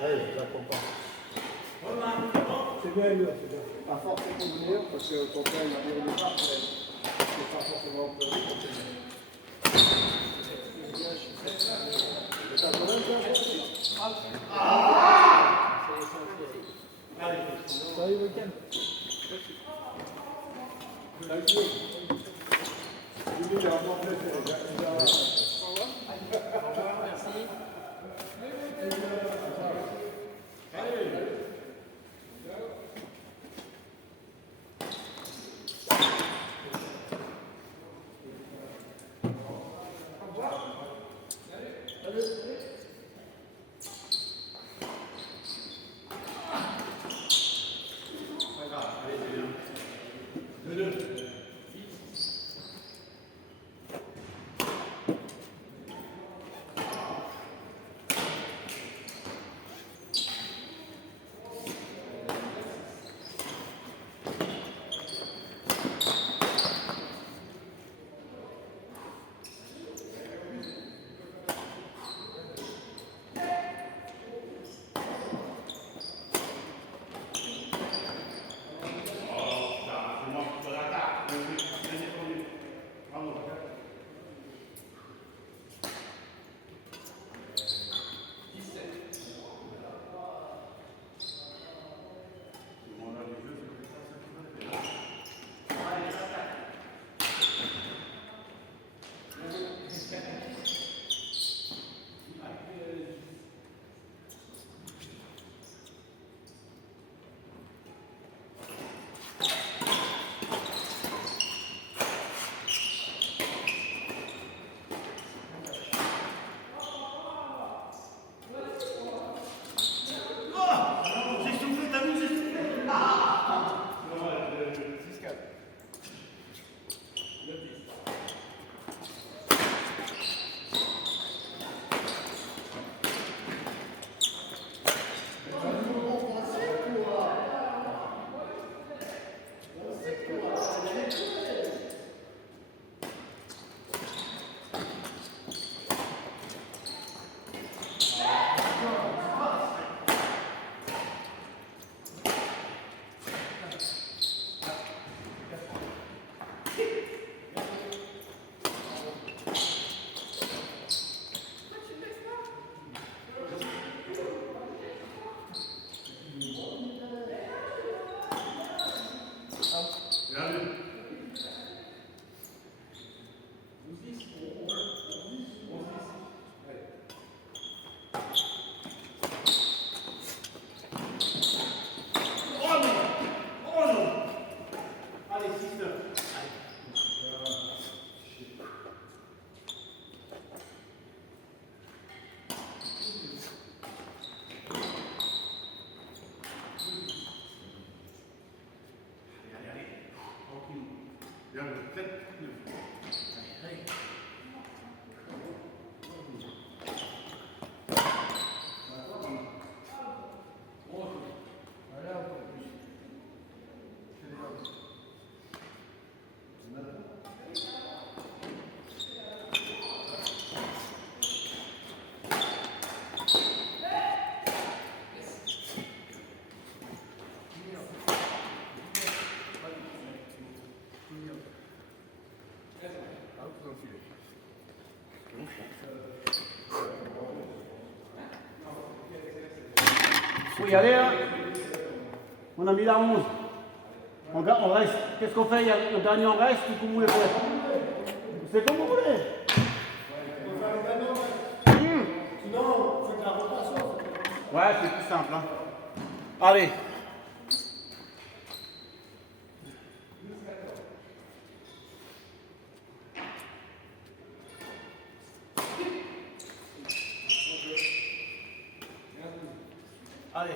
Allez, je la comprends. C'est bien, mieux, c'est bien. La force est convenir, parce que ton père, il a bien au départ, c'est pas forcément un peu salut, week-end. Faut y aller, hein. On a mis la 11. On reste. Qu'est-ce qu'on fait? Il y a le dernier en reste ou comme vous voulez faire? C'est comme vous voulez. Sinon, c'est de la rotation. Ouais, c'est plus simple. Hein. Allez. Allez.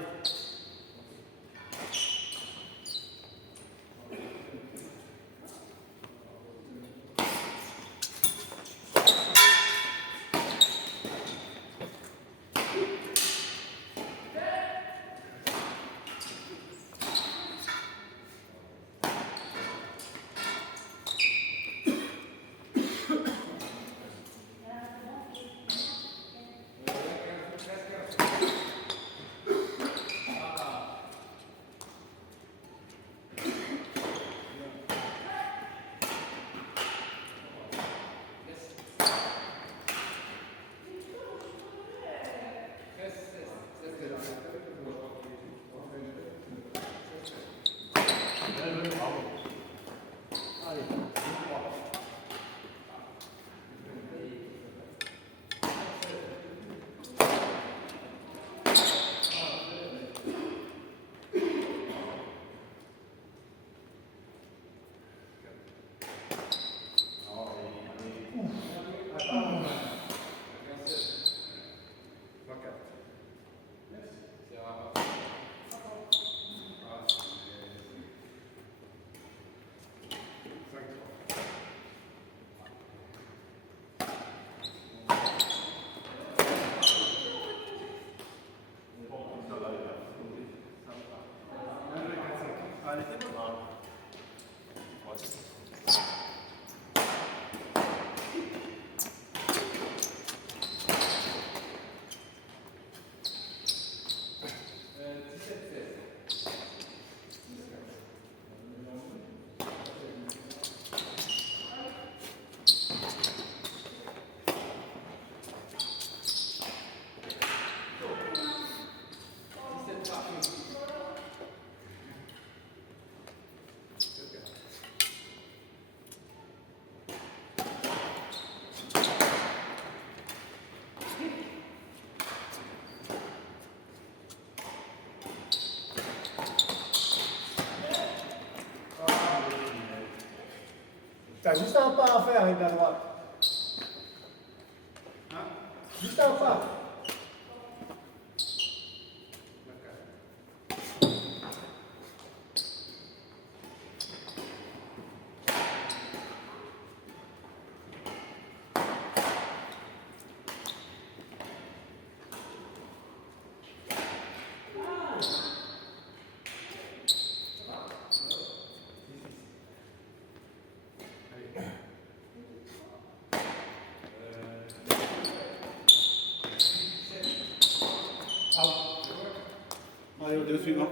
T'as juste un pas à faire avec la droite. Juste un pas. Allez, au suivant.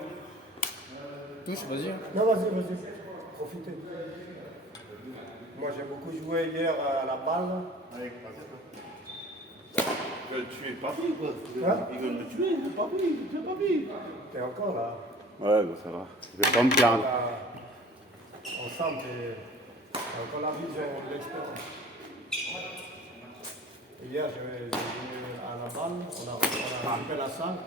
Touche, vas-y. Non, vas-y. Profitez. Moi, j'ai beaucoup joué hier à la balle. Allez, ils veulent tuer papy, quoi. Hein? Ils veulent le tuer, papy. T'es encore là. Ouais, bah ça va. Je vais pas me plaindre. Ensemble, t'es encore la vision de l'expérience. Hier, j'ai joué à la balle. On a occupé la salle.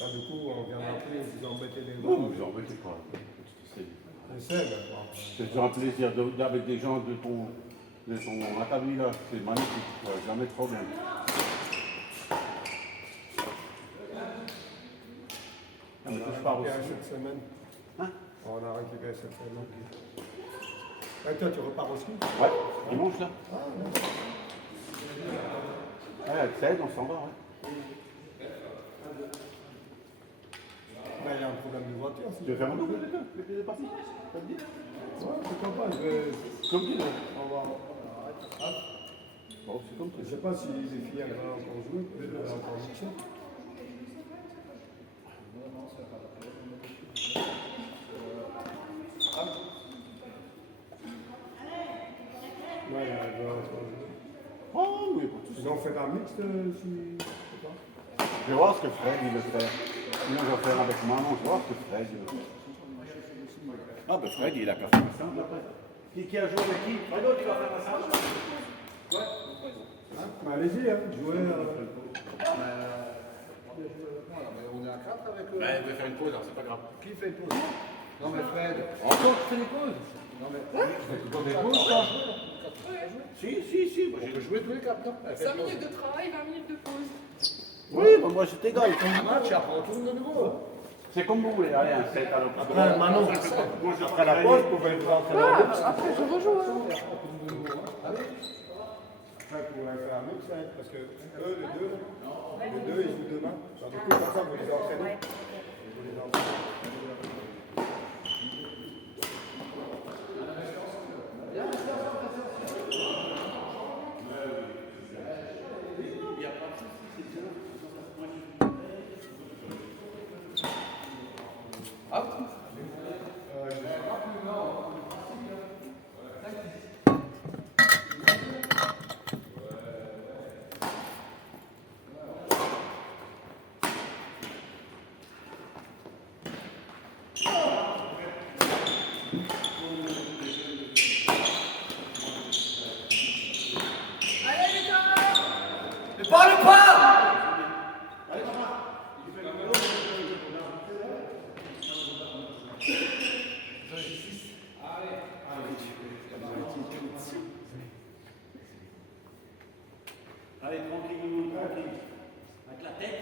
Là, du coup, on vient d'appeler, ils ont embêté les Non, gens. mais j'ai embêté quoi. Je sais, mais bon. C'est toujours un plaisir avec des gens de son acabit là. C'est magnifique. Ouais, jamais de problème. Ah, mais touche pas aussi. Cette semaine. Hein? On a récupéré cette semaine. Et toi, tu repars aussi? Ouais, dimanche là. Ah, non. Ouais, avec Ced, on s'en va, ouais. Ben, il y a un problème de voiture. Si Tu veux faire un double avec eux? Les parties? Ça te dit? Ouais, pourquoi pas, je vais... Comme tu veux. On va... Bon, c'est comme tu Je veux. sais pas si les filles elles vont encore jouer, peut-être qu'elles vont encore mixer. Ouais, elles vont encore jouer. Oh, oui, pas de soucis. Sinon, on fait un mix, si... je sais pas. Je vais voir ce que Fred il veut faire. Sinon, je vais faire avec maman, je vais voir ce que Fred il veut faire. Ah, ben Fred, il a qu'à faire ça après. Qui a joué avec qui? Fredo, tu vas faire ça? Hein? Mais allez-y, hein, jouez. On est à 4 avec eux. Ben, il veut faire une pause, alors c'est pas grave. Qui fait une pause? Non mais Fred. Encore, tu fais des pauses? Non mais. Tu fais des pauses, toi? Si. Moi, On peut jouer tous les 4, non? 5 minutes de travail, 20 minutes de pause. Oui, ben moi, c'est égal. Un match et après on tourne de nouveau. C'est comme vous voulez, allez, un 7 à l'opposé. Après, Manon, après la pause, vous pouvez vous entraîner en mix. Après, je rejoue. Après, vous pouvez faire un mix, hein, parce que eux, les deux, ils jouent demain. Alors, du coup, comme ça, vous les entraînez. Vous les entraînez. Allez, tranquille. Avec la tête.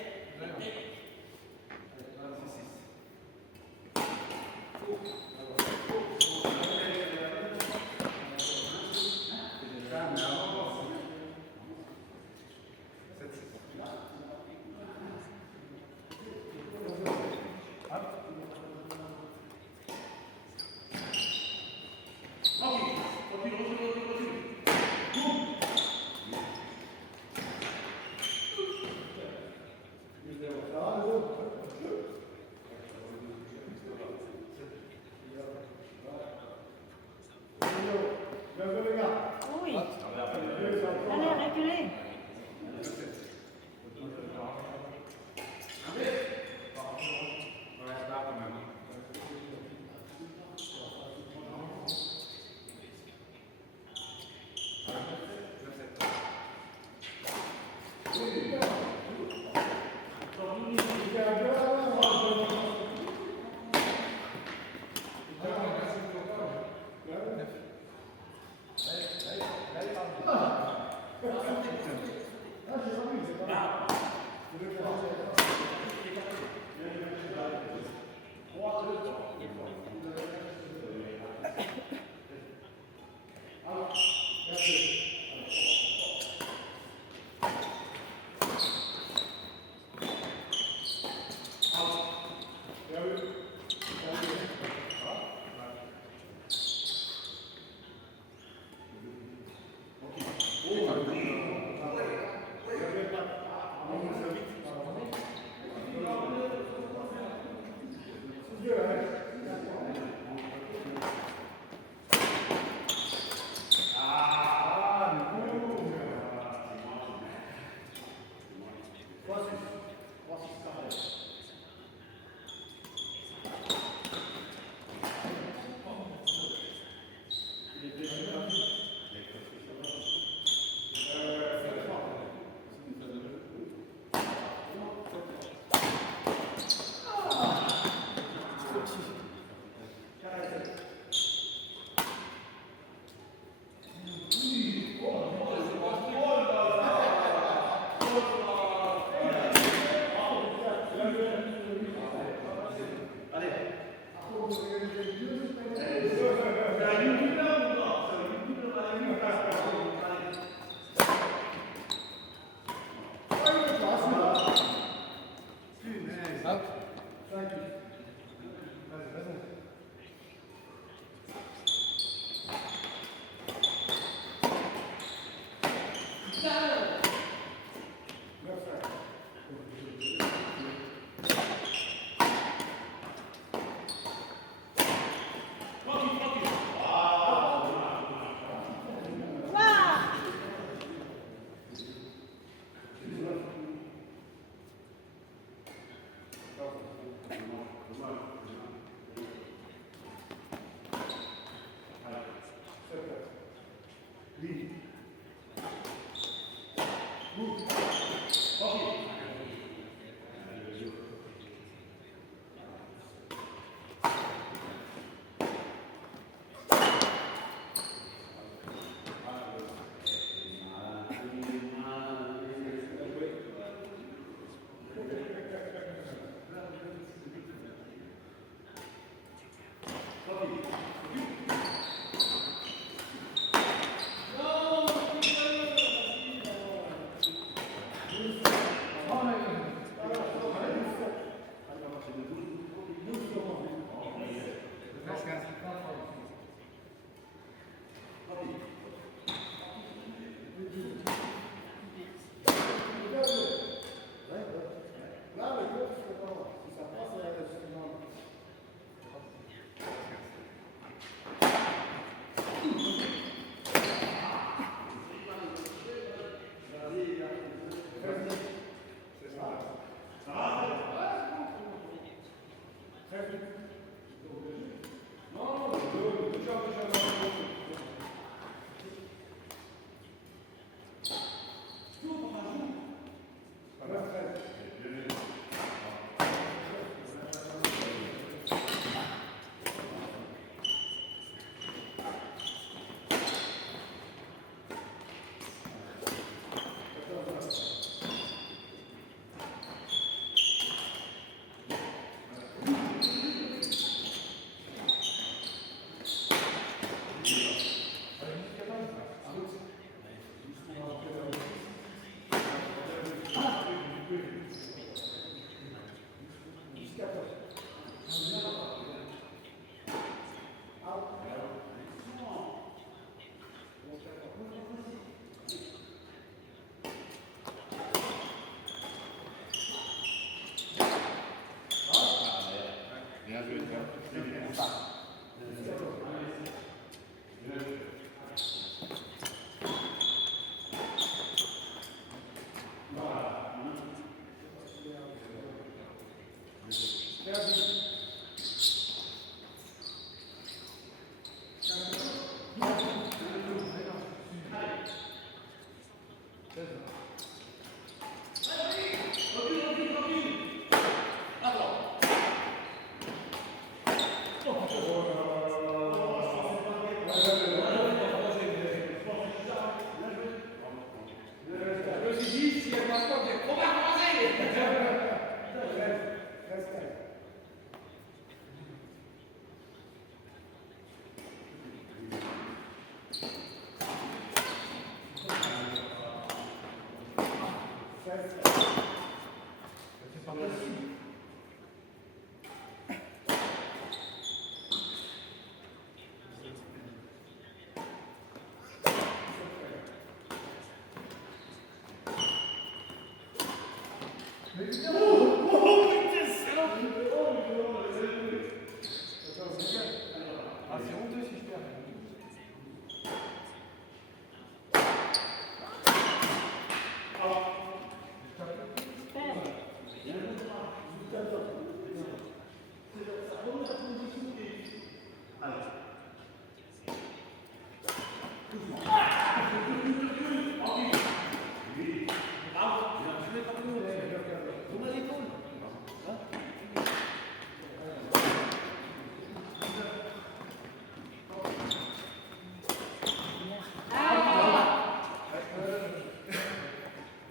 Super.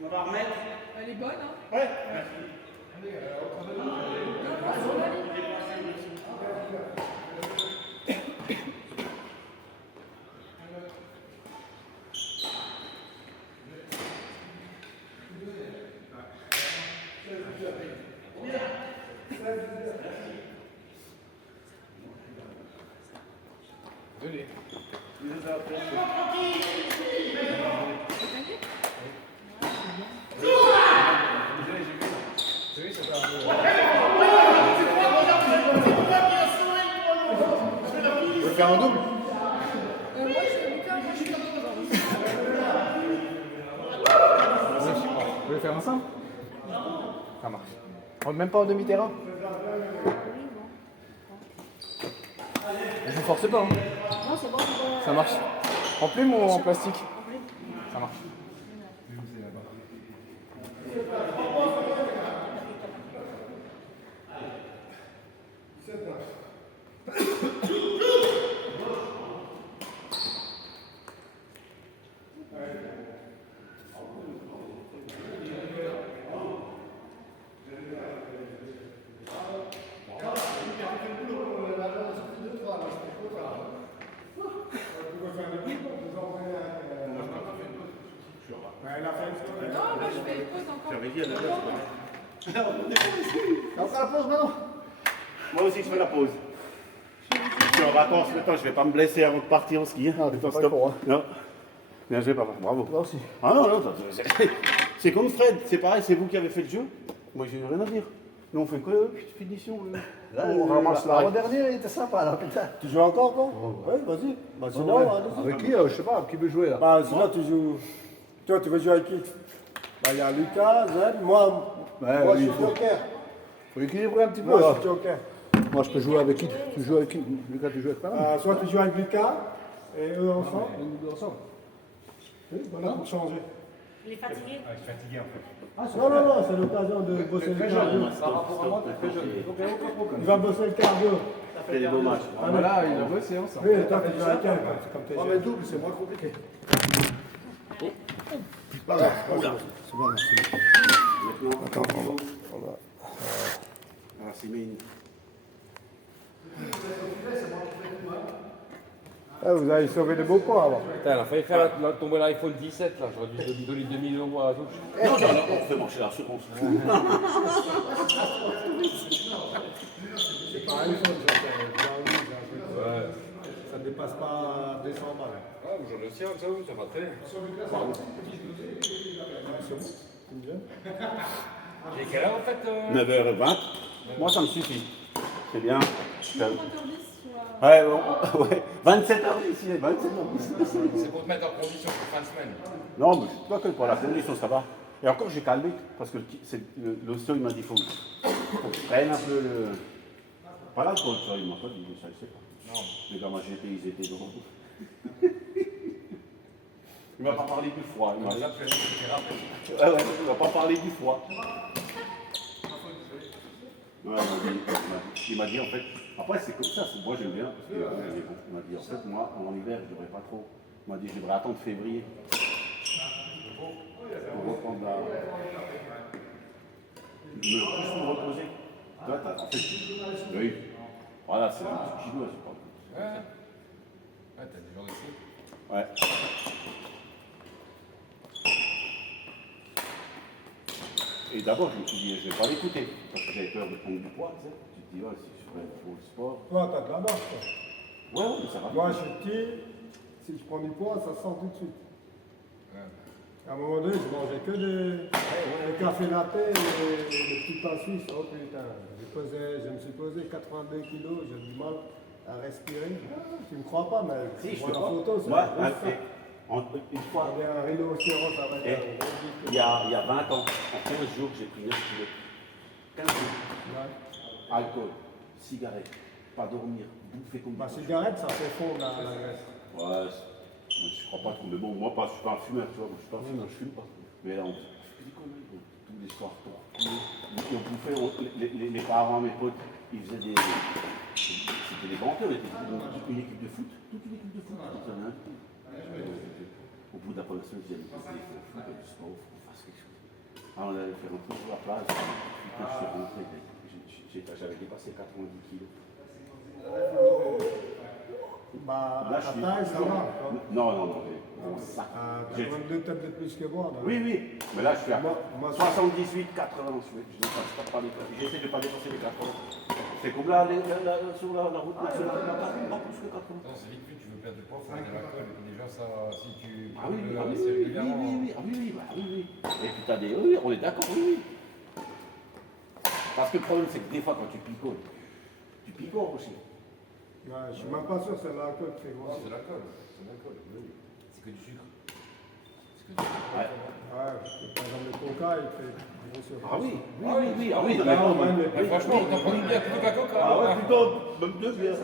On va remettre. Elle est bonne, hein? Ouais. Non, non, sur la ligne. Venez. On peut faire un double. Moi, je Lucas, moi, je suis comme Vous voulez faire ensemble? Ça marche. Même pas au demi-terrain? Je vous force pas. Hein. Non, c'est bon, c'est bon. Ça marche. En plume ou en plastique? Ça marche. Non, moi, je fais pause encore. J'avais dit à la T'as encore la pause maintenant? Moi aussi, je fais la pause. Je suis en vacances maintenant, je vais pas me blesser avant de partir au ski. Ah, t'es pas Stop. con, hein. Non. Bien joué, papa. Bravo. Toi aussi. Ah non, non, c'est comme Fred. C'est pareil, c'est vous qui avez fait le jeu. Moi, j'ai rien à dire. Nous, on fait que finition. Là, on ramasse la dernier, il était sympa là, putain. Tu joues encore, toi? Oui, vas-y. Bah, sinon, allez-y. Avec qui? Je sais pas, qui veut jouer là? Bah, sinon, tu joues. Toi, tu veux jouer avec qui? Bah, il y a Lucas, Zed, moi. Ouais, Moi, oui, je suis il faut- joker. Faut équilibrer un petit peu Moi, là. je suis joker. Moi, je peux jouer avec qui? Tu joues avec qui? Lucas, tu joues avec pas Soit tu joues avec Lucas et eux ensemble. Nous deux ensemble. Oui, voilà, pour changer. Il est fatigué. Non, non, non, c'est l'occasion de bosser le cardio. Par rapport à moi, t'es très jeune. Donc, il n'y a aucun problème. Il va bosser le cardio. C'est des beaux matchs. Ah, voilà, il a bossé ensemble. Oui, toi, tu joues avec elle, c'est comme t'es Ah, jeune. mais double, c'est moins compliqué. Attends, Ah, c'est mignon. Ah, vous avez sauvé de beaux points avant. Putain, il a failli faire tomber l'iPhone 17 là. J'aurais dû donner 2000 € à la touche. Non, non, non, on fait marcher la seconde. C'est pas un iPhone, ça dépasse pas 200 balles. Ouais, j'en ai aussi un, ça va très bien. J'ai quelle heure en fait 9h20. Moi, ça me suffit. C'est bien. 20h10 sur la... Ouais, bon, ouais. 27h ici, 27h10. C'est pour te mettre en condition pour fin de semaine. Non, mais pas que pour la condition, ça va. Et encore, j'ai calmé, parce que l'ostéo, il m'a dit, faut que je prenne un peu le... Pas l'alcool, ça, il m'a pas dit, ça, je sais pas. Non. Mais dans ma GP, ils étaient drôles. Il m'a pas parlé du froid. Il m'a Là, tu es rappelé. ouais, il m'a pas parlé du froid. Ouais, il m'a dit en fait, après c'est comme ça, moi j'aime bien, parce que il m'a dit en fait, moi en hiver je devrais pas trop. Il m'a dit je devrais attendre février pour reprendre la. Je me plus me reposer. Toi, t'as en fait, oui, voilà, c'est un petit chinois, c'est pas. Ouais, t'as des gens ici. Ouais. Et d'abord, je me suis dit, je ne vais pas l'écouter, parce que j'avais peur de prendre du poids, tu sais. Tu te dis, ouais, si je ferais trop le sport. Toi, t'as de la marche, toi. Ouais, ouais, mais ça va. Moi, je suis petit, si je prends du poids, ça sent tout de suite. À un moment donné, je mangeais que des cafés latte et des petits pains suisses. Oh putain, je me suis posé 82 kilos, j'ai du mal à respirer. Tu me crois pas, mais Si, je vois te la crois. photo, c'est Moi, un gros sac. une fois, J'avais un rhinocéros avec eh, un gros bite. il y a 20 ans, en 15 jours, j'ai pris 9 kilos. 15 jours. Ouais. Alcool, cigarette, pas dormir, bouffer comme Ma des cochons. cigarette, ça fait fondre la graisse. Ouais, je crois pas trop. Mais bon, moi, je suis pas un fumeur, tu vois. Moi, je suis pas un fumeur, je fume pas. Mais là, on fait des conneries, quoi. Tous les soirs, pour on bouffait, les parents, mes potes, ils faisaient des. C'était des banquets, on était une équipe de foot. Toute une équipe de foot. Au bout de la première semaine, je disais, il faut faire du sport, il faut qu'on fasse quelque chose. on allait faire un tour sur la plage. Puis quand je suis rentré, j'avais dépassé 90 kilos. Bah, Là, à je suis. taille, ça va. Non, mais mon sac. T'as 22 tablettes plus que moi. donc. Oui, mais là je suis à Moi, 78, 80, je dépasse pas les 80. J'essaie de ne pas dépasser les 80. C'est comme là, sur la route nationale, pas plus que 80. Non, c'est vite vu, tu veux perdre du poids, il faut arrêter l'alcool. Et puis déjà, ça, si tu. Ah oui, le ah assez régulièrement. oui. Et puis t'as des. Oui, on est d'accord, oui. Parce que le problème, c'est que des fois, quand tu picoles aussi. Ouais, je suis même pas sûr que c'est l'alcool qui fait Non, grossir. c'est l'alcool. C'est l'alcool, oui. C'est que du sucre. Ouais. Ouais, parce que par exemple, le coca, il fait grossir. Ah oui. Là, on va mais- les Mais franchement, autant prendre une bière plutôt qu'un coca. Ah ouais, hein. putain, même deux bières. Et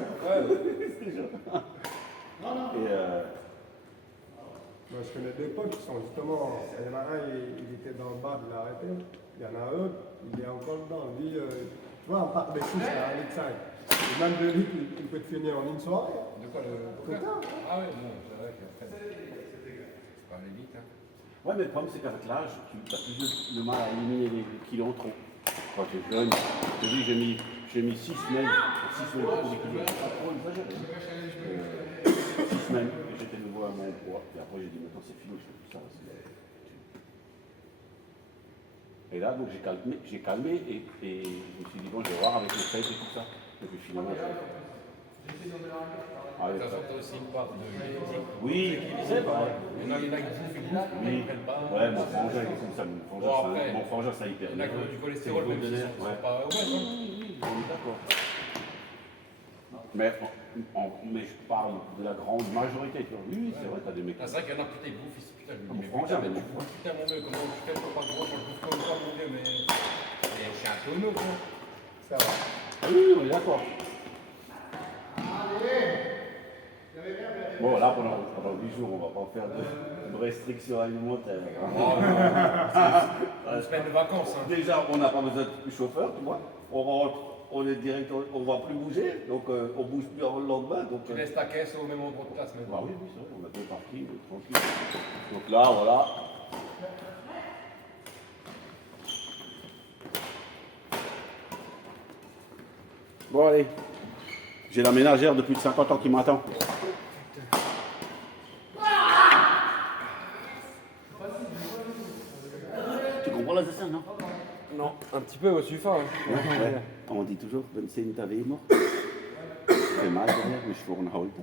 Moi, je connais des potes qui sont justement. Il y en a un, il était dans le bar, il a arrêté. Il y en a un, il est encore dedans. Lui, tu vois, on part des 6 à 1,5 litre. Et même 2 litres, il peut te finir en une soirée. De quoi le coca? Ah ouais, non, c'est vrai qu'après. C'est pas aller vite, hein. ouais, mais le problème, c'est qu'avec l'âge, tu as plus de mal à éliminer les kilos en trop. Quand tu es jeune, je te dis, j'ai mis 6 semaines pour découvrir. Pas trop exagéré. 6 semaines, et j'étais nouveau à mon poids. Et après, j'ai dit, maintenant, c'est fini, je fais plus ça. Et là, donc, j'ai calmé et je me suis dit, bon, je vais voir avec les fêtes et tout ça. Et puis finalement, ah, De toute façon, t'as aussi une part de génétique. oui, c'est vrai. Il y en a qui bouffent, ils bouffent, mais Oui, ils prennent pas. ouais, mon frangin, il est comme ça. Mon frangin, ça hyper Il y en a qui ont du cholestérol, même s'ils sont pas ouais, on est d'accord. Mais je parle de la grande majorité. Tu vois. Oui, c'est vrai, t'as des mecs. C'est vrai qu'il y en a, putain, ils bouffent ici, putain, je me dis, mais Franchement, putain, mais tu bouffes, putain, mon vieux, comment tu fais pour pas gros, je bouffe comme ça, mon vieux, mais. C'est un tonneau, quoi. Ça va. Oui, on est d'accord. Bon, là, pendant 8 jours, on va pas faire de restrictions alimentaires. Une semaine de vacances, hein. Déjà, on n'a pas besoin de chauffeur, tu vois. On rentre, on est direct, on ne va plus bouger, donc on bouge plus avant le lendemain. Donc, Tu laisses ta caisse au même endroit de place maintenant. bah oui, c'est vrai, on a deux parkings, tranquille. Donc là, voilà. Bon, allez. J'ai la ménagère depuis 50 ans qui m'attend. Tu comprends la dessin, non? Non, un petit peu, je suis fort. Ouais. On dit toujours, wenn c'est une tavée mort. C'est mal derrière, mais je tourne heute.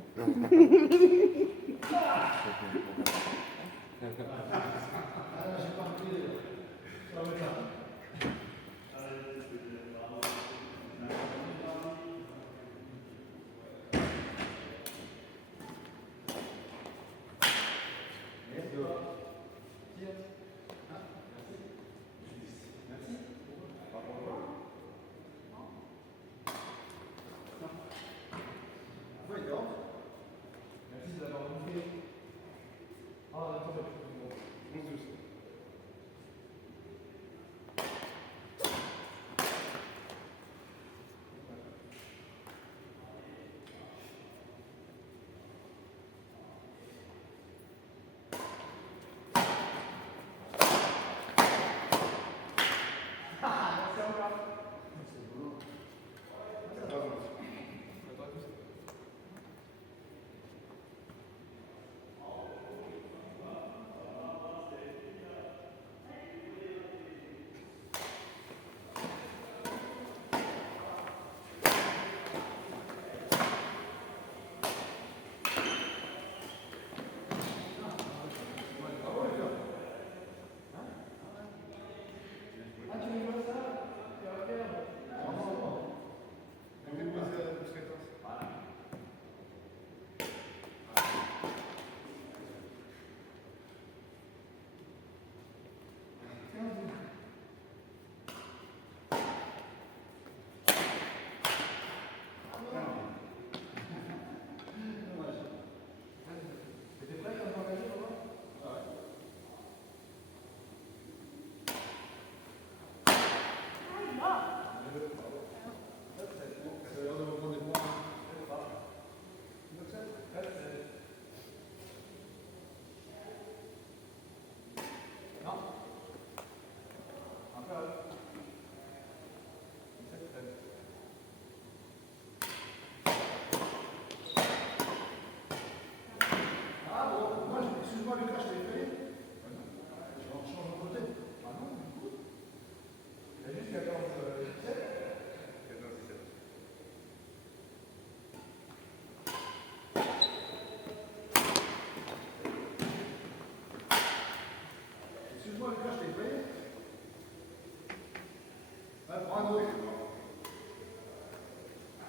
Prends un autre.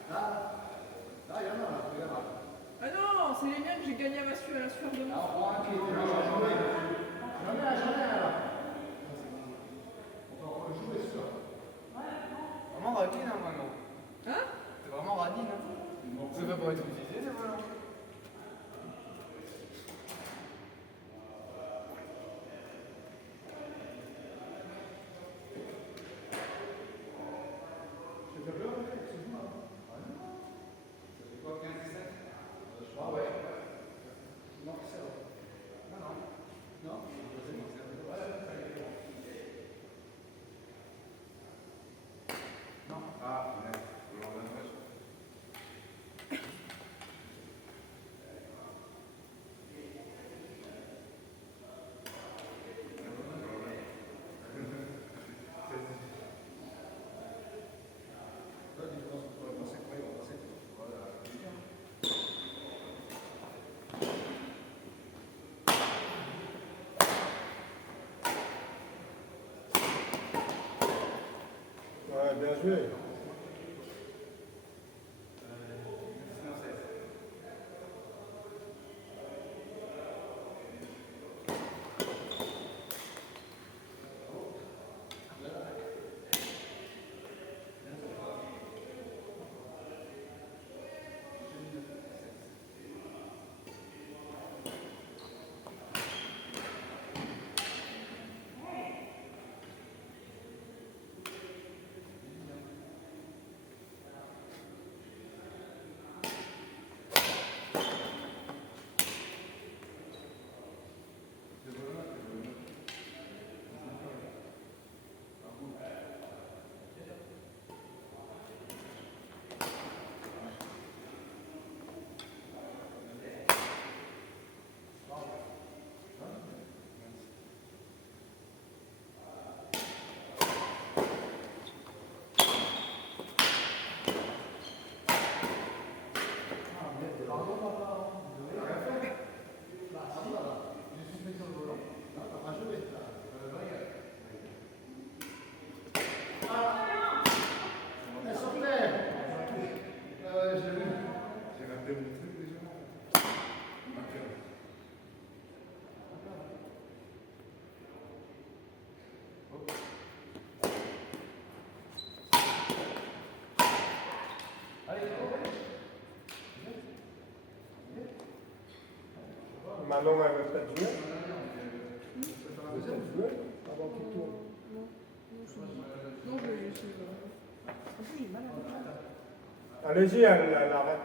Là, il y en a là, regarde. Ah non, c'est les miens que j'ai gagnés à la sueur de mon front. Prends un qui était là, j'en ai un là. On va jouer ça. Vraiment radine, hein, maintenant. Hein? C'est vraiment radine, hein. C'est pas pour être utilisé, c'est voilà. Ouais, bien joué. Manon, elle veut peut-être jouer. Non, je suis. En plus, j'ai mal à la tête. Allez-y, elle arrête.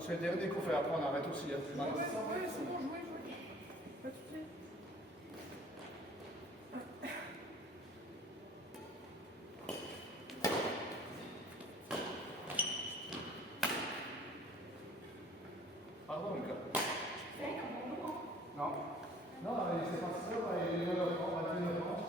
C'est le dernier qu'on fait, après on arrête aussi. Hein. Ouais, c'est bon, jouez. Pas de soucis. Pardon, Lucas. Non. Non, c'est pas ça, il est 9h30, 21h30.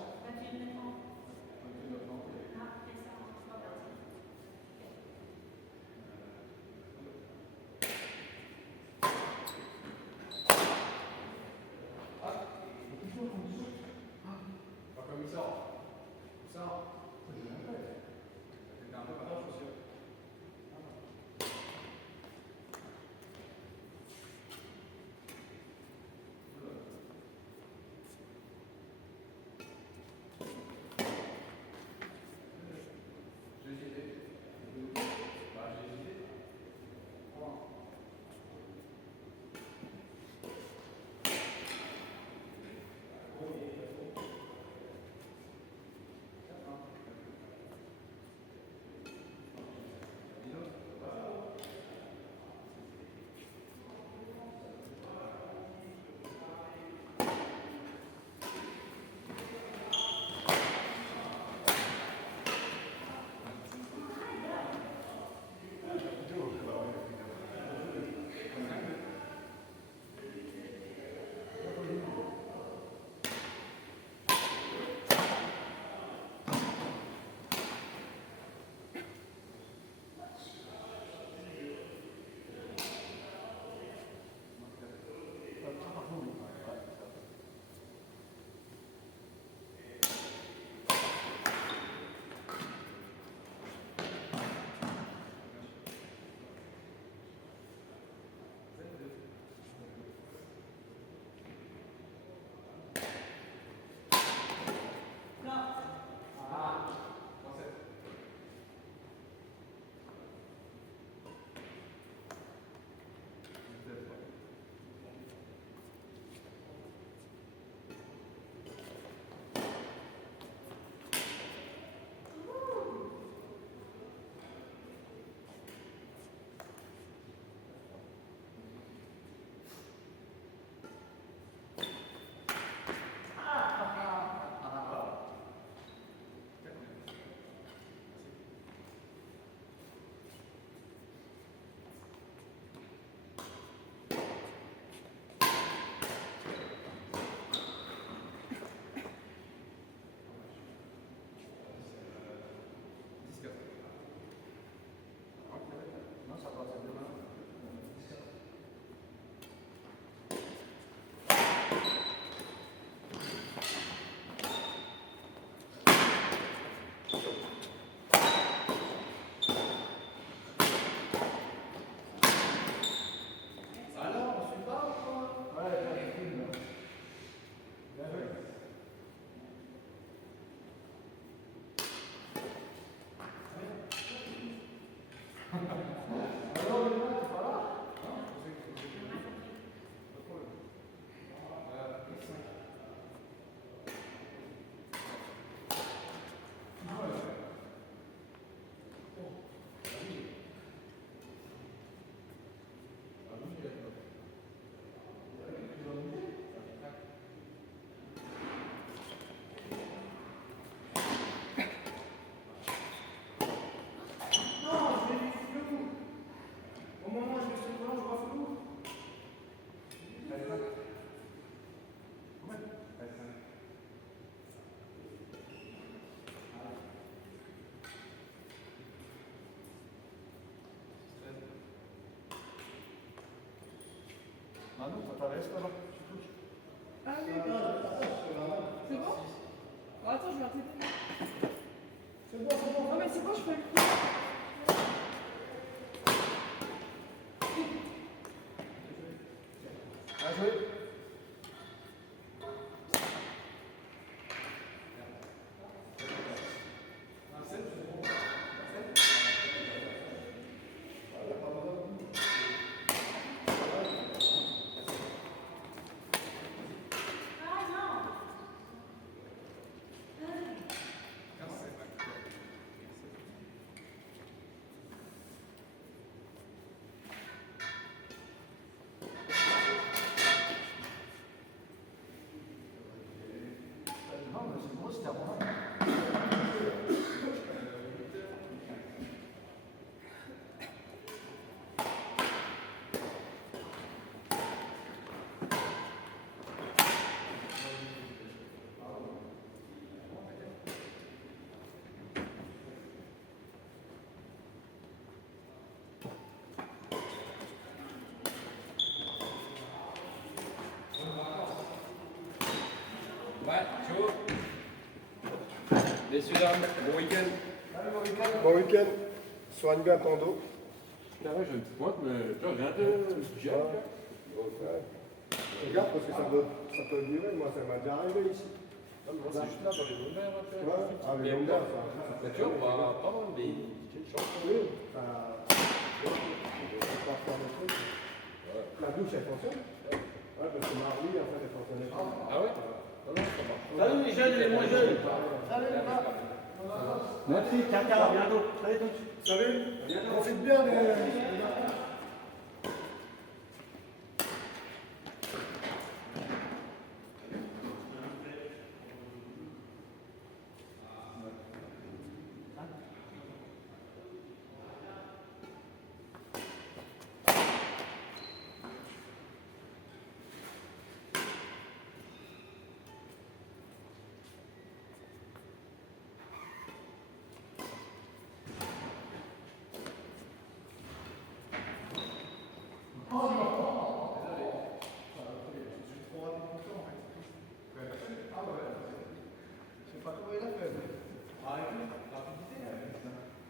Ah non, ça t'arrête là-bas. Ah oui. C'est bon? Oh, attends, je vais t'aider. C'est bon, c'est bon. Non, mais c'est bon, je fais le coup. Bien joué. Ouais, chaud. Messieurs, dames, bon week-end. Bon week-end. Soigne bien ton dos. Ah ouais, j'ai une petite pointe, mais tu vois, rien de gel. Regarde, parce que ça peut durer. Moi, ça m'a déjà arrivé ici. C'est juste là dans les lombaires, tu vois. Ouais, ah, les lombaires, ça. Tu vois, pas mal, mais quelle chance. Oui, pas faire le truc. La douche, elle fonctionne. Ouais, parce que Marly, en fait, elle fonctionnait pas. Ah ouais? Non, non, ça marche. Salut les jeunes et les moins jeunes. Merci, ciao, ciao, à bientôt. Salut tous. Salut, profite bien des...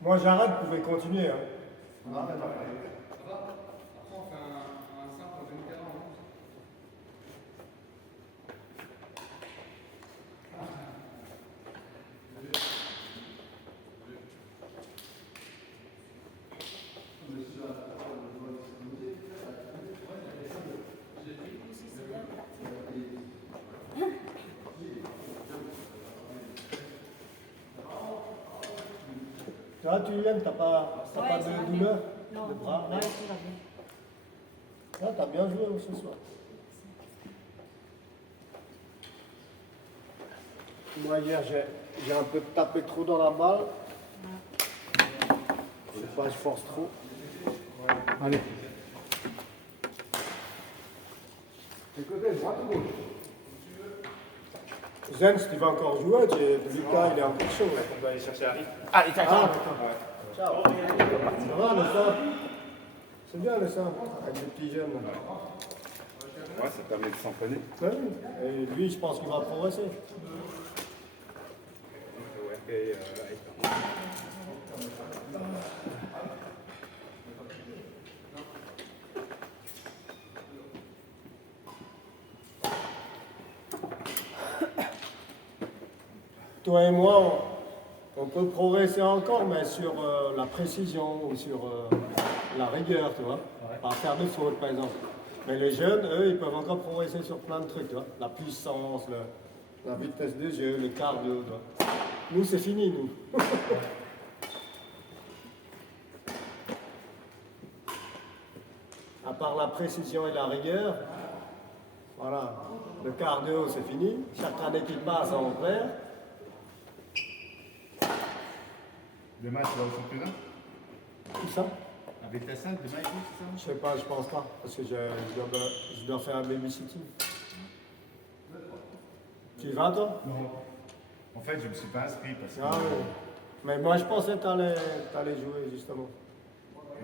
Moi j'arrête, vous pouvez continuer. Hein. Après, on fait un simple en demi-terrain. Toi, tu aimes, t'as pas Ouais, ça va de bien. douleur Non, de bras? ouais, tout va bien. Ah, t'as bien joué ce soir. Moi hier j'ai un peu tapé trop dans la balle. Je sais pas, je force trop. Allez. Écoutez, droite ou gauche? Zen, si tu vas encore jouer, Lucas il est encore chaud. Là. On va aller chercher Harry. Allez, ciao, ciao. Ciao. Ça va le simple? C'est bien le simple, avec les petits jeunes. Ouais, ça permet de s'entraîner. Oui. Et lui, je pense qu'il va progresser. Toi et moi, on peut progresser encore, mais sur la précision ou sur la rigueur, tu vois. Pas faire de fautes, par exemple. Mais les jeunes, eux, ils peuvent encore progresser sur plein de trucs, tu vois. La puissance, la vitesse de jeu, le cardio, tu vois. Nous, c'est fini, nous. À part la précision et la rigueur, voilà. Le cardio, c'est fini. Chaque année qui passe, on perd. Demain, tu vas au championnat Tout ça. avec ta salle, demain et tout, c'est ça? Je sais pas, je pense pas, parce que je dois faire un babysitting. Tu y vas, toi? Non. En fait, je ne me suis pas inscrit parce que. Ah oui. Mais moi, je pensais que t'allais jouer, justement.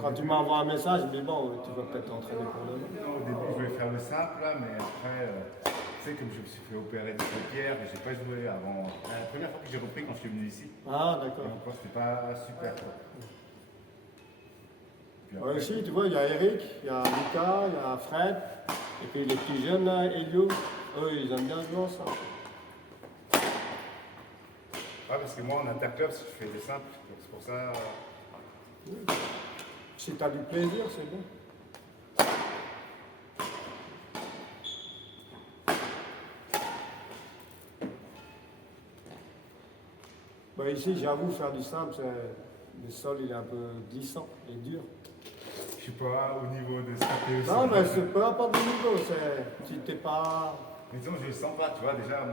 Quand tu m'envoies un message, je me dis bon, tu vas peut-être t'entraîner pour demain. Au début, je voulais faire le simple, là, mais après, tu sais, comme je me suis fait opérer de paupières, j'ai pas joué avant. La première fois que j'ai repris quand je suis venu ici, Ah, et d'accord. encore, c'était pas super. Quoi. Puis Ouais, après, ici, tu vois, il y a Eric, il y a Lucas, il y a Fred, et puis les petits jeunes là, Elio, eux, ils aiment bien jouer ensemble. ouais, parce que moi, en interclub, je fais des simples, donc c'est pour ça. Si tu as du plaisir, c'est bon. Bah, ici, j'avoue, faire du simple, le sol il est un peu glissant et dur. Je suis pas au niveau de ce Non, mais c'est peu importe le niveau, si t'es pas. Mais disons, je le sens pas, tu vois, déjà,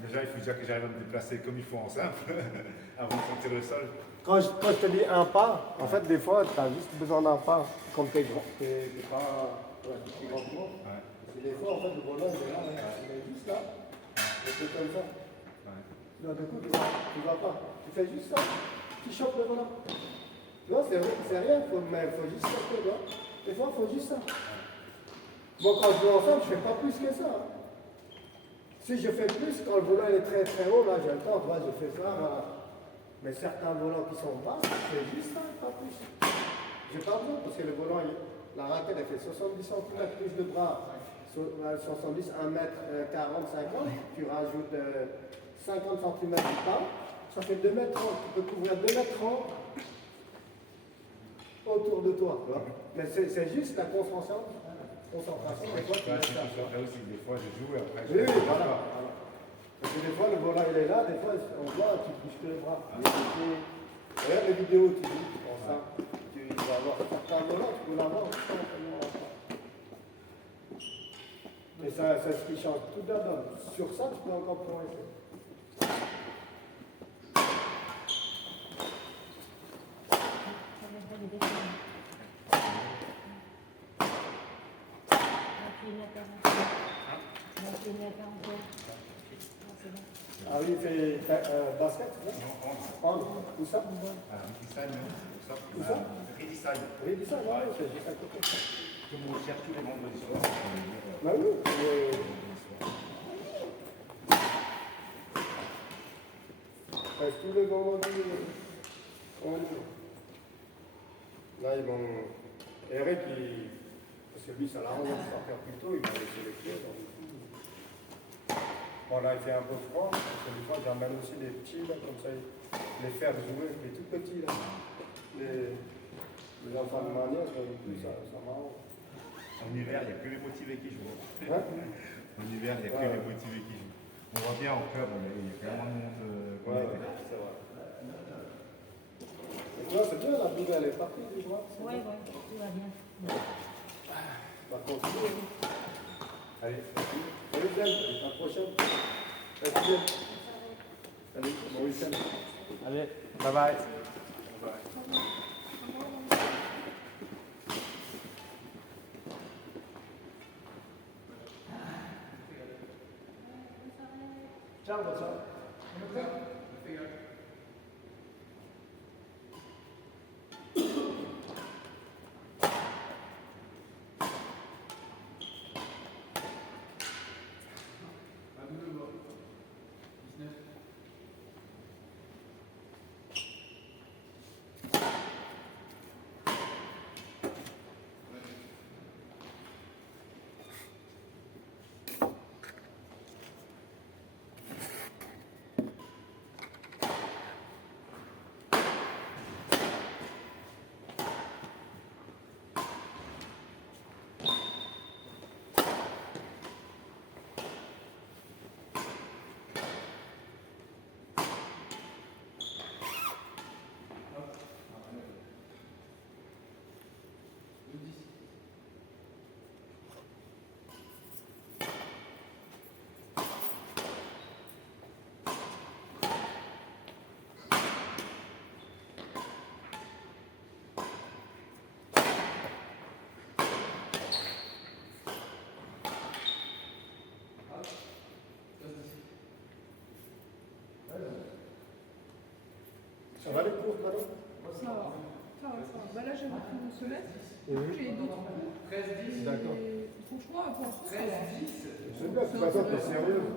déjà il faut déjà que j'arrive à me déplacer comme il faut en simple, avant de sentir le sol. Quand je te dis un pas, en fait, des fois, tu as juste besoin d'un pas, comme t'es grand, t'es pas plus grand que moi. Ouais. Et des fois, en fait, le volant, il est là, il est juste là, et c'est comme ça. Ouais. Non, du coup, tu vas pas. Tu fais juste ça, tu chopes le volant. Non, c'est rien, mais il faut juste choper le volant. Des fois, il faut juste ça. Moi, quand je joue ensemble, je fais pas plus que ça. Si je fais plus, quand le volant est très très haut, là, j'ai le temps, tu vois, je fais ça, voilà. Mais certains volants qui sont bas, c'est juste ça, pas plus. J'ai pas besoin, parce que le volant, la raquette, elle fait 70 cm plus de bras, 70, 1 mètre 40, 50, tu rajoutes 50 cm de pas, ça fait 2 mètres 30. Tu peux couvrir 2 mètres 30 autour de toi, tu vois. Mais c'est juste la concentration. Des fois, tu Ouais, mets ça. là aussi, des fois, je joue et après, Oui, oui, voilà. Parce que des fois, le volant il est là, des fois, on voit, tu bouges que les bras. Regarde les vidéos, tu dis, tu prends ça, tu vas avoir certains volants, tu peux l'avoir aussi. Et ça, c'est ce qui change tout d'abord. Sur ça, tu peux encore progresser. Ah oui, il fait basket, c'est ça? Non, Où ça? Ridisheim, non? Où ça? Ridisheim. Oui, ça, ouais, c'est juste à côté. Comme on cherche tous les vendredis soirs. Bah oui. Tous les vendredis, on y va. Là, ils vont. Eric, parce que lui, ça l'arrange de sortir plus tôt, il va laisser les pieds. Donc... Bon, là, il fait un peu froid, parce que des fois, j'emmène aussi des petits, là, comme ça, les faire jouer, les tout petits, là. Les enfants de ma nièce, ça m'arrange. En hiver, il n'y a que les motivés qui jouent. Hein? En hiver, il n'y a que les motivés qui jouent. On voit bien en club, il y a vraiment de monde. Ouais, c'est vrai. Non, c'est bien, la boule, elle est partie, tu vois. Oui, oui, tout va bien. On va continuer. Allez, salut Jen, à la prochaine. Salut Jen. Allez, bon week-end. Allez, bye bye. Ciao, bonne soirée. Ça va les cours, Manon? Ça va. Ça va, ça va. Bah là, j'avais pris mon semestre. J'ai d'autres cours. D'accord. Franchement, pour l'instant, ça va. C'est bien, de toute façon, t'es sérieuse.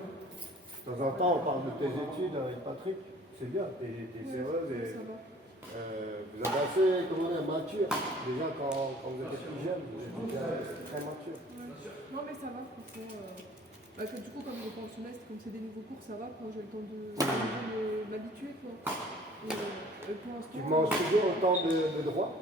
De temps en temps, on parle de tes études avec Patrick. C'est bien, t'es sérieuse et Ça va. vous avez assez, comment dire, mature. Déjà, quand vous étiez plus jeune, vous étiez déjà très mature. Non, mais ça va, franchement. Bah, du coup, comme je reprends le semestre, comme c'est des nouveaux cours, ça va. Quand j'ai le temps de m'habituer, quoi. Et pour l'instant. Tu manges toujours autant de droits?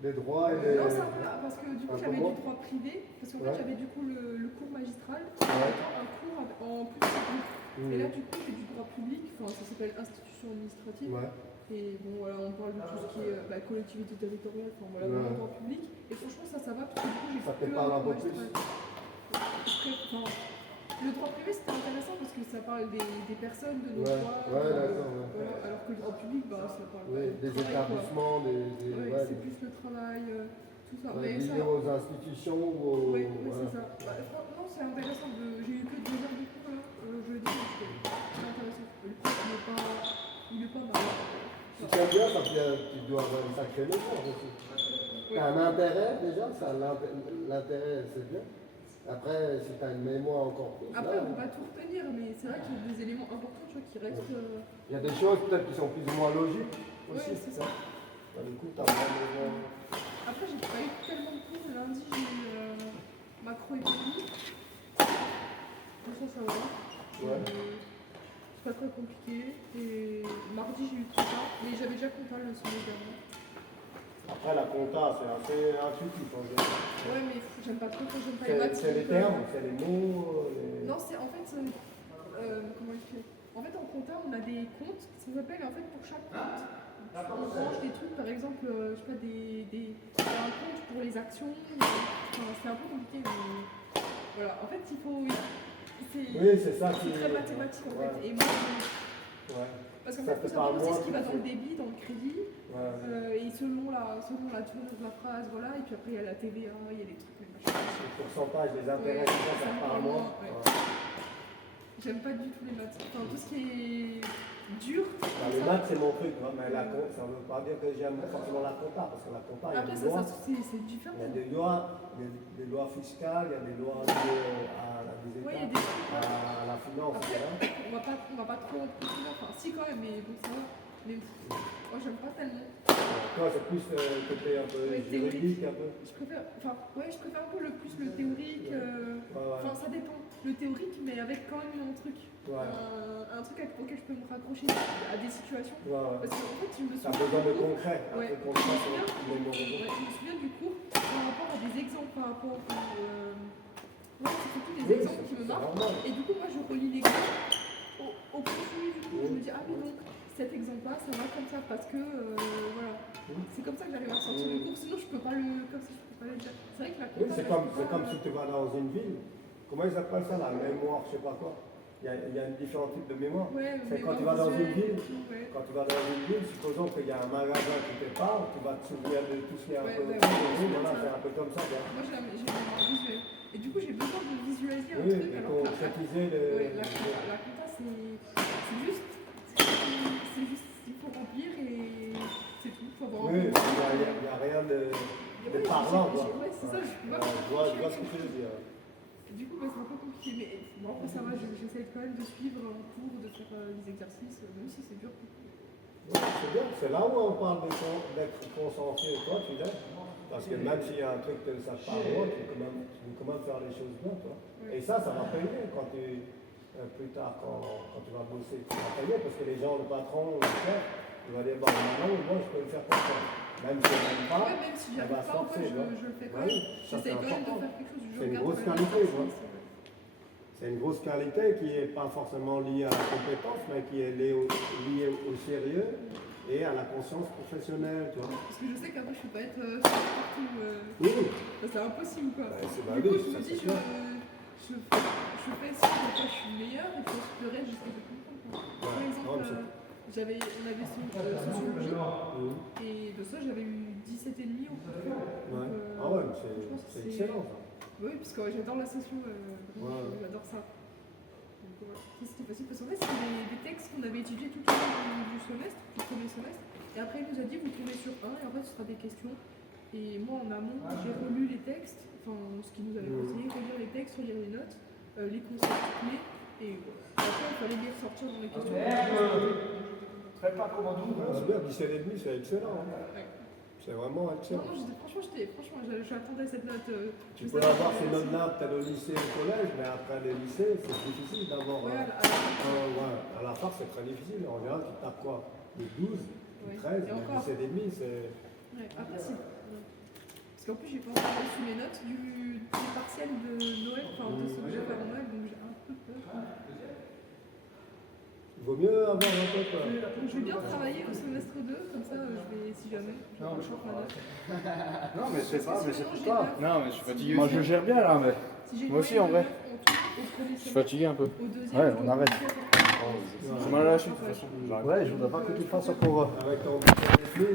Des droits et des. Non, ça va, parce que du coup, Un j'avais comment du droit privé. Parce qu'en fait, Ouais. j'avais du coup le cours magistral, Ouais. un cours en plus public. Et là, du coup, j'ai du droit public. Enfin, ça s'appelle institution administrative. Ouais. Et bon, voilà, on parle de tout ce qui est collectivité territoriale, enfin voilà, Ouais. vraiment droit public. Et franchement, ça va, parce que du coup, j'ai Ça te que parle un peu cours plus? magistral. Enfin, le droit privé, c'était intéressant parce que ça parle des personnes, de nos Ouais. droits. Ouais, d'accord, ouais. Voilà, alors que le droit public, bah, ça parle Oui, du des travail, quoi. établissements, des Ouais, ouais, c'est plus le travail, tout ça. ouais, Mais ça, liés aux institutions ou aux. oui, voilà. c'est ça. Bah, non, c'est intéressant. J'ai eu que 2 heures de cours là, jeudi, c'est intéressant. Le prof, il est pas mal. Si tu aimes bien, tu dois avoir une sacrée mémoire aussi. Ouais. T'as un intérêt déjà, l'intérêt c'est bien. Après, si tu as une mémoire encore plus. Après, là, on peut pas tout retenir, mais c'est vrai qu'il y a des éléments importants tu vois, qui restent. il y a des choses peut-être qui sont plus ou moins logiques aussi. Ouais, c'est ça. Bah, du coup, tu as vraiment. Après, j'ai pas eu tellement de cours. Lundi, j'ai eu macroéconomie. Donc ça va. Ouais. C'est pas très compliqué. Et mardi, j'ai eu compta. Mais j'avais déjà compta le semestre dernier. Après, la compta, c'est assez intuitif en général. Ouais, mais j'aime pas trop quand j'aime pas les maths. C'est les termes, c'est les mots. Non, c'est en fait. Comment expliquer? En fait, en compta, on a des comptes. Ça s'appelle en fait pour chaque compte. On range des trucs, par exemple, je sais pas, un compte pour les actions. Enfin, c'est un peu compliqué, mais voilà. En fait, il faut. Oui, c'est ça qui. C'est très mathématique en Ouais. fait. Et moi, Ouais. parce qu'en Ça fait, te il faut parle savoir aussi moins, ce qui va tout dans ça. le débit, dans le crédit, Ouais. et selon la tournure de la phrase, voilà. Et puis après, il y a la TVA, il y a des trucs, les machins. Les pourcentages, les intérêts, Ouais, tout ça, ça ça te parle me moins. parle moins, ouais. J'aime pas du tout les maths. Enfin, tout ce qui est dur. Bah, les maths, c'est mon truc, hein, mais la compta, ça ne veut pas dire que j'aime forcément la compta, parce que la compta, il y a Après, des ça, lois. c'est différent. Il y a des lois fiscales, il y a des lois liées à des Ouais, il y a États, des trucs. à la finance, Après, etc. on va pas trop en profondeur. Enfin, si quand même, mais bon, ça va. Mais moi, j'aime pas tellement. Toi, c'est plus côté un peu Ouais, juridique, un peu. Je préfère un peu plus le théorique. Enfin, ça dépend. Le théorique, mais avec quand même un truc. Ouais. Un truc auquel je peux me raccrocher à des situations. Ouais. Parce qu'en fait, je me T'as souviens. besoin de concret, un Ouais. peu concret sur Ouais, les mots. je me souviens du cours par rapport à des exemples, par rapport ouais, c'est surtout des Oui, exemples qui me c'est marquent. normal. Et du coup, moi, je relis l'exemple au profil. Du coup, je me dis, ah, mais donc, cet exemple-là, ça va comme ça, parce que, voilà. C'est comme ça que j'arrive à ressortir le cours, sinon, je peux pas le. Comme ça, je peux pas le dire. C'est vrai que la Oui, compta, c'est je comme, peux pas, comme si tu vas dans une ville. Comment ils appellent ça, la mémoire, je sais pas quoi. Il y a différents types de mémoire. Ouais, C'est quand tu mémoire vas dans une visuelle, ville. ouais. Quand tu vas dans une ville, supposons qu'il y a un magasin qui te parle, tu vas te souvenir de tout ce qui est un Ouais, peu ouais, autour. ouais, Voilà, ça. c'est un peu comme ça. Bien. Moi, j'ai une mémoire visuelle. Et du coup, j'ai besoin de visualiser un Oui, truc. et Alors que concrétiser ouais, la compta, c'est juste. Il faut remplir et c'est tout. Faut avoir Oui, il un peu n'y a rien de Ouais, parlant. ouais, c'est ça, je vois. Je vois ce que tu veux dire. Du coup, bah, c'est un peu compliqué, mais bon, après ça va, j'essaie quand même de suivre un cours, de faire des exercices, même si c'est dur. Ouais, c'est bien, c'est là où on parle d'être concentré. Toi, tu l'es. Parce que même s'il y a un truc que ça te parle moins, tu veux quand même faire les choses bien, toi. Ouais. Et ça va payer quand plus tard, quand tu vas bosser. Ça va payer parce que les gens, le patron, le chef, il va dire, bon, maintenant, moi, je peux le faire comme ça. Même si on n'aime pas, Ouais, même si j'y on arrive va pas, se en fait, forcer. je le fais quand Oui, même. ça, J'essaie c'est quand même de important. faire quelque chose. C'est une regarde grosse quand même qualité, quoi. l'exercice, C'est une grosse qualité qui n'est pas forcément liée à la compétence, mais qui est liée au sérieux et à la conscience professionnelle, tu vois. Parce que je sais qu'après, je peux pas être partout. Oui, C'est impossible, quoi. bah, c'est Du coup, oui, je me ça, dis, c'est sûr. je fais ce que je suis meilleure et puis le reste, j'essaie de comprendre. Quoi. Par Ouais, exemple, non, on avait sociologie et de ça, j'avais eu 17,5 au cours. Ouais. Ah ouais, mais c'est excellent, ça. Oui, parce que j'adore la session, j'adore ça. Donc, voilà. Ça, c'était facile parce qu'en fait, c'était des textes qu'on avait étudiés tout au long du semestre, du premier semestre. Et après, il nous a dit, vous tournez sur un, et en fait, questions. Et moi, en amont, j'ai relu les textes, enfin, ce qu'ils nous avaient conseillé, relire les textes, relire les notes, les concepts clés, et après, il fallait les ressortir dans les questions. C'est bien, 17,5, c'est excellent. Hein. C'est vraiment excellent. Non, franchement, j'attendais cette note. Tu peux avoir ces notes-là peut-être au lycée, au collège, mais après les lycées, c'est difficile d'avoir. Ouais, à la fac, c'est très difficile. En général, tu tapes quoi? Le 12, le 13, Et le encore. 17,5, c'est. Ouais, après, c'est. Parce qu'en plus, j'ai pas encore reçu mes notes des partiels de Noël, enfin, de ce que j'ai fait en Noël, donc j'ai un peu peur. Il vaut mieux avoir un peu peur. Donc, je vais bien travailler au semestre 2, comme ça, je vais, si jamais, je change ma note. Non, mais c'est pas, mais c'est Sinon, pour j'ai ça. neuf. Non, mais je suis fatigué. Moi, Moi, je gère bien là, mais. Si j'ai Moi aussi, une en vrai. moyenne de neuf en tout, au premier Je suis semestre, fatigué un peu. au deuxième, Ouais, je on vais arrête. faire- J'ai mal à la chute de toute façon. Ouais, je voudrais pas que tu fasses encore. Avec ton 17,5,